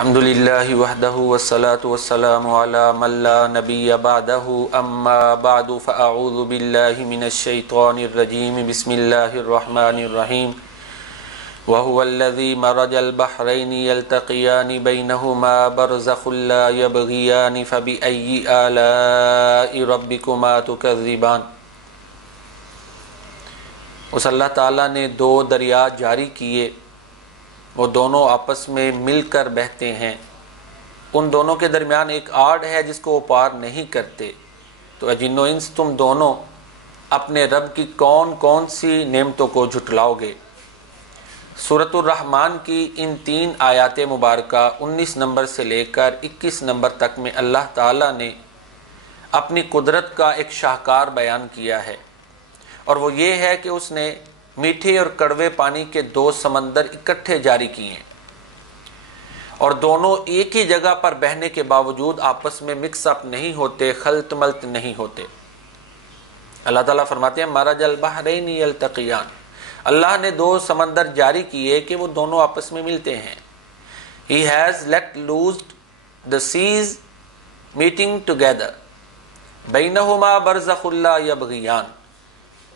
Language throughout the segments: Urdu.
الحمدللہ وحدہ والصلاة والسلام علی من لا نبی بعدہ اما بعد فاعوذ باللہ من الشیطان الرجیم بسم اللہ الرحمن الرحیم وهو الذی مرج البحرین یلتقیان بینہما برزخ لا یبغیان فبأی آلاء ربکما تکذبان۔ اس اللہ تعالیٰ نے دو دریا جاری کیے، وہ دونوں آپس میں مل کر بہتے ہیں، ان دونوں کے درمیان ایک آڑ ہے جس کو وہ پار نہیں کرتے، تو اے جن و انس تم دونوں اپنے رب کی کون کون سی نعمتوں کو جھٹلاؤ گے۔ سورۃ الرحمن کی ان 3 آیات مبارکہ 19 نمبر سے لے کر 21 نمبر تک میں اللہ تعالیٰ نے اپنی قدرت کا ایک شاہکار بیان کیا ہے، اور وہ یہ ہے کہ اس نے میٹھے اور کڑوے پانی کے 2 سمندر اکٹھے جاری کیے ہیں، اور دونوں ایک ہی جگہ پر بہنے کے باوجود آپس میں مکس اپ نہیں ہوتے، خلط ملط نہیں ہوتے۔ اللہ تعالیٰ فرماتے ہیں مرج البحرین یلتقیان، اللہ نے 2 سمندر جاری کیے کہ وہ دونوں آپس میں ملتے ہیں۔ He has let loose the seas meeting together بینہما برزخ لا یبغیان،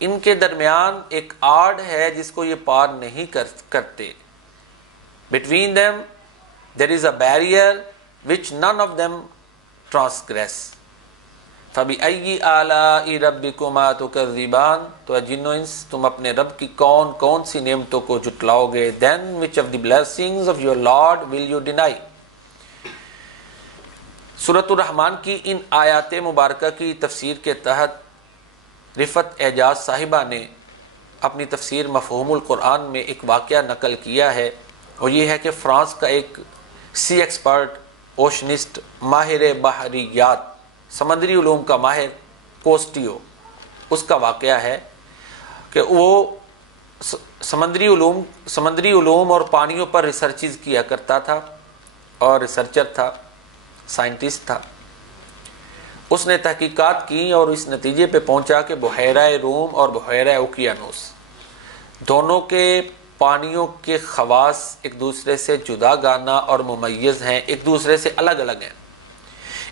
ان کے درمیان ایک آڑ ہے جس کو یہ پار نہیں کرتے۔ Between them there is a barrier which none of them transgress۔ فَبِأَيِّ آلَاءِ رَبِّكُمَا تُكَذِّبَانِ، تو جن و انس تم اپنے رب کی کون کون سی نعمتوں کو جھٹلاؤ گے۔ Then which of the blessings of your Lord will you deny۔ سورۃ الرحمن کی ان آیات مبارکہ کی تفسیر کے تحت رفعت اعجاز صاحبہ نے اپنی تفسیر مفہوم القرآن میں ایک واقعہ نقل کیا ہے، اور یہ ہے کہ فرانس کا ایک سی ایکسپرٹ، اوشنسٹ، ماہر بحریات، سمندری علوم کا ماہر کوسٹیو، اس کا واقعہ ہے کہ وہ سمندری علوم اور پانیوں پر ریسرچز کیا کرتا تھا، اور ریسرچر تھا، سائنٹسٹ تھا۔ اس نے تحقیقات کی اور اس نتیجے پہ پہنچا کہ بحیرہ روم اور بحیرہ اوقیانوس دونوں کے پانیوں کے خواص ایک دوسرے سے جدا گانا اور ممیز ہیں، ایک دوسرے سے الگ الگ ہیں۔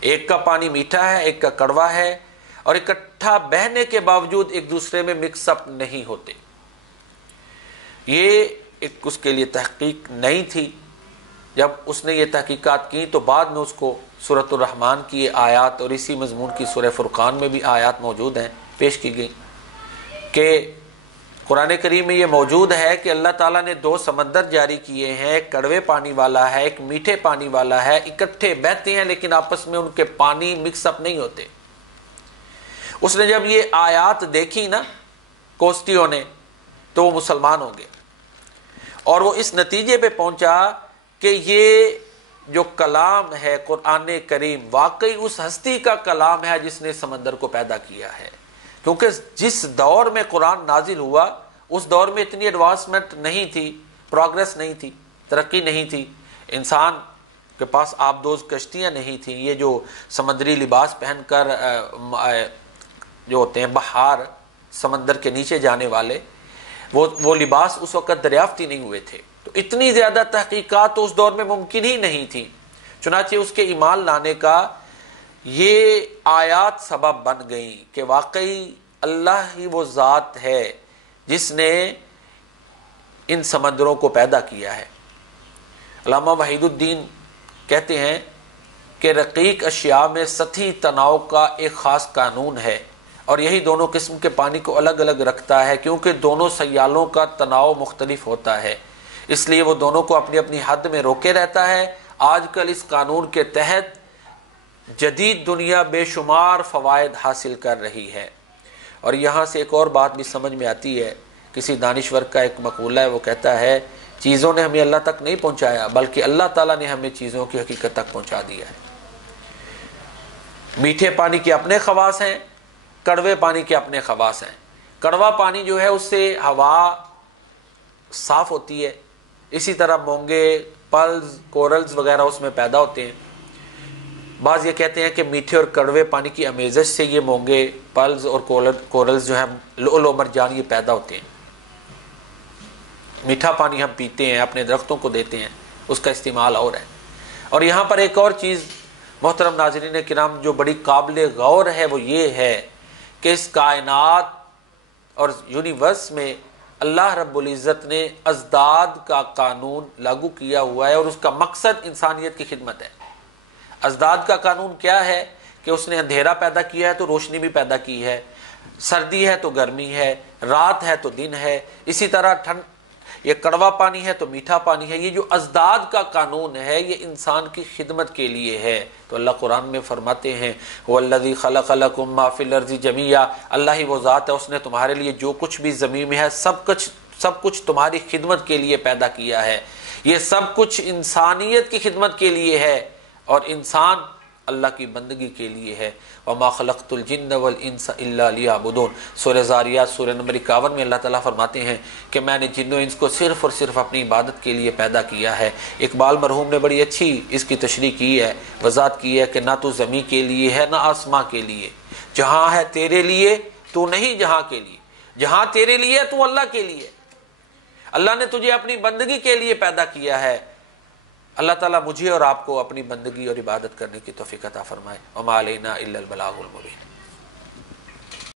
ایک کا پانی میٹھا ہے، ایک کا کڑوا ہے، اور اکٹھا بہنے کے باوجود ایک دوسرے میں مکس اپ نہیں ہوتے۔ یہ ایک اس کے لیے تحقیق نہیں تھی۔ جب اس نے یہ تحقیقات کی تو بعد میں اس کو سورۃ الرحمن کی یہ آیات، اور اسی مضمون کی سورہ فرقان میں بھی آیات موجود ہیں، پیش کی گئی کہ قرآن کریم میں یہ موجود ہے کہ اللہ تعالیٰ نے 2 سمندر جاری کیے ہیں، ایک کڑوے پانی والا ہے، ایک میٹھے پانی والا ہے، اکٹھے بہتے ہیں لیکن آپس میں ان کے پانی مکس اپ نہیں ہوتے۔ اس نے جب یہ آیات دیکھی نا کوسٹیو نے، تو وہ مسلمان ہو گئے، اور وہ اس نتیجے پہ پہنچا کہ یہ جو کلام ہے قرآن کریم واقعی اس ہستی کا کلام ہے جس نے سمندر کو پیدا کیا ہے، کیونکہ جس دور میں قرآن نازل ہوا اس دور میں اتنی ایڈوانسمنٹ نہیں تھی، پروگریس نہیں تھی، ترقی نہیں تھی، انسان کے پاس آبدوز کشتیاں نہیں تھیں، یہ جو سمندری لباس پہن کر جو ہوتے ہیں بحار سمندر کے نیچے جانے والے، وہ لباس اس وقت دریافت ہی نہیں ہوئے تھے، تو اتنی زیادہ تحقیقات تو اس دور میں ممکن ہی نہیں تھی۔ چنانچہ اس کے ایمان لانے کا یہ آیات سبب بن گئیں کہ واقعی اللہ ہی وہ ذات ہے جس نے ان سمندروں کو پیدا کیا ہے۔ علامہ وحید الدین کہتے ہیں کہ رقیق اشیاء میں سطحی تناؤ کا ایک خاص قانون ہے، اور یہی دونوں قسم کے پانی کو الگ الگ رکھتا ہے، کیونکہ دونوں سیالوں کا تناؤ مختلف ہوتا ہے، اس لیے وہ دونوں کو اپنی اپنی حد میں روکے رہتا ہے۔ آج کل اس قانون کے تحت جدید دنیا بے شمار فوائد حاصل کر رہی ہے، اور یہاں سے ایک اور بات بھی سمجھ میں آتی ہے۔ کسی دانشور کا ایک مقولہ ہے، وہ کہتا ہے چیزوں نے ہمیں اللہ تک نہیں پہنچایا بلکہ اللہ تعالیٰ نے ہمیں چیزوں کی حقیقت تک پہنچا دیا ہے۔ میٹھے پانی کے اپنے خواص ہیں، کڑوے پانی کے اپنے خواص ہیں۔ کڑوا پانی جو ہے اس سے ہوا صاف ہوتی ہے، اسی طرح مونگے، پلز، کورلز وغیرہ اس میں پیدا ہوتے ہیں۔ بعض یہ کہتے ہیں کہ میٹھے اور کڑوے پانی کی آمیزش سے یہ مونگے، پلز اور کورلز جو ہیں لؤلؤ مرجان یہ پیدا ہوتے ہیں۔ میٹھا پانی ہم پیتے ہیں، اپنے درختوں کو دیتے ہیں، اس کا استعمال اور ہے۔ اور یہاں پر ایک اور چیز محترم ناظرین کرام جو بڑی قابل غور ہے وہ یہ ہے کہ اس کائنات اور یونیورس میں اللہ رب العزت نے ازداد کا قانون لاگو کیا ہوا ہے، اور اس کا مقصد انسانیت کی خدمت ہے۔ ازداد کا قانون کیا ہے کہ اس نے اندھیرا پیدا کیا ہے تو روشنی بھی پیدا کی ہے، سردی ہے تو گرمی ہے، رات ہے تو دن ہے، اسی طرح یہ کڑوا پانی ہے تو میٹھا پانی ہے۔ یہ جو ازداد کا قانون ہے یہ انسان کی خدمت کے لیے ہے۔ تو اللہ قرآن میں فرماتے ہیں وَالَّذِي خَلَقَ لَكُم مَّا فِي الْأَرْضِ جَمِيعًا، اللہ ہی وہ ذات ہے، اس نے تمہارے لیے جو کچھ بھی زمین میں ہے سب کچھ تمہاری خدمت کے لیے پیدا کیا ہے۔ یہ سب کچھ انسانیت کی خدمت کے لیے ہے، اور انسان اللہ کی بندگی کے لیے ہے۔ وَمَا خَلَقْتُ الْجِنَّ وَالْإِنسَ إِلَّا لِيَعْبُدُونَ، سورہ زاریات سورہ نمبر 51 میں اللہ تعالیٰ فرماتے ہیں کہ میں نے جن و انس کو صرف اور صرف اپنی عبادت کے لیے پیدا کیا ہے۔ اقبال مرحوم نے بڑی اچھی اس کی تشریح کی ہے، وضاحت کی ہے کہ نہ تو زمین کے لیے ہے نہ آسماں کے لیے، جہاں ہے تیرے لیے تو نہیں جہاں کے لیے، جہاں تیرے لیے تو اللہ کے لیے۔ اللہ نے تجھے اپنی بندگی کے لیے پیدا کیا ہے۔ اللہ تعالیٰ مجھے اور آپ کو اپنی بندگی اور عبادت کرنے کی توفیق عطا فرمائے۔ وما علینا الا البلاغ المبین۔